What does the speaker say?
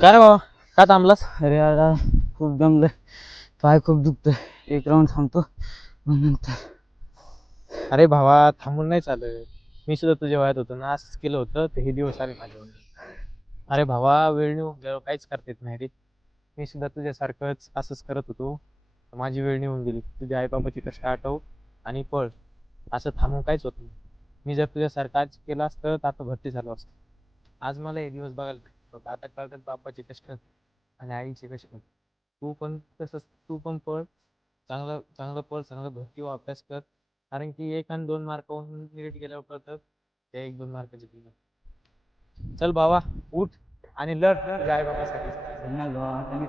काय रे बाबा, का थांबलास? अरे यार खूप दमलं, पाय खूप दुखतोय. एक राऊंड थांबतो मग नंतर. अरे भावा, थांबून नाही चालत. मी सुद्धा तुझ्या वयात होतो ना, असंच केलं होतं, तर हे दिवस आले माझ्यावर. अरे भावा, वेळ निघून गेल्यावर काहीच करता येत नाही रे. मी सुद्धा तुझ्यासारखंच असंच करत होतो. माझी वेळ निघून गेली. तुझ्या आईबाबाची कष्ट आठव आणि पळ. असं थांबून काहीच होत नाही. मी जर तुझ्यासारखं आज केलं असतं तर आता भरती झालो असतो. आज मला हे दिवस बघायला भेटले बघ. आता कळतात बापाचे कष्ट आणि आईचे कष्ट. तू पण तसंच, तू पण पळ. चांगलं चांगलं पळ, चांगलं भरती व अभ्यास कर. कारण की 1 आणि 2 मार्कावरून नीट गेल्यावर कळतं त्या 1-2 मार्काची किंमत. चल बाबा, उठ आणि लढ तुझ्या आई-बाबासाठी. नाही बाबा, आता मी